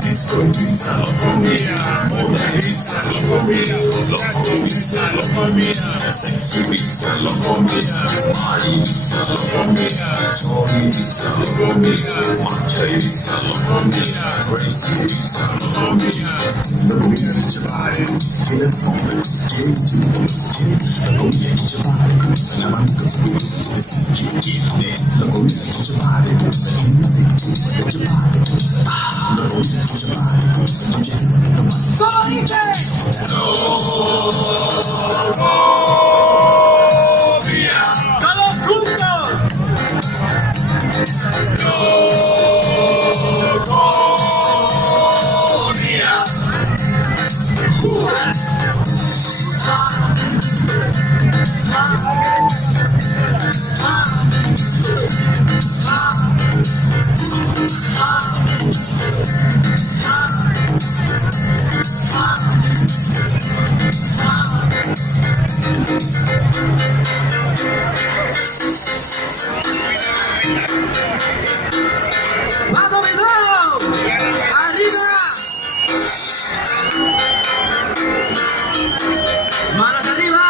Disco pizza, loco mia, Mona pizza, loco mia, Loco pizza, loco mia, Sexy pizza, loco mia, Mali pizza, loco mia, Sony pizza, loco mia, Matcha pizza, loco mia, Crazy pizza, loco mia, loco mia che ci pare, che le pompe, che il tubo, loco mia che ci pare, la manca su cui ti si chiede, loco mia che ci pare, che ci pare, loco mia che ci pare. ¿Cómo dice? ¡Todos juntos! ¡Vamos, Bilbao! ¡Arriba! ¡Manos arriba!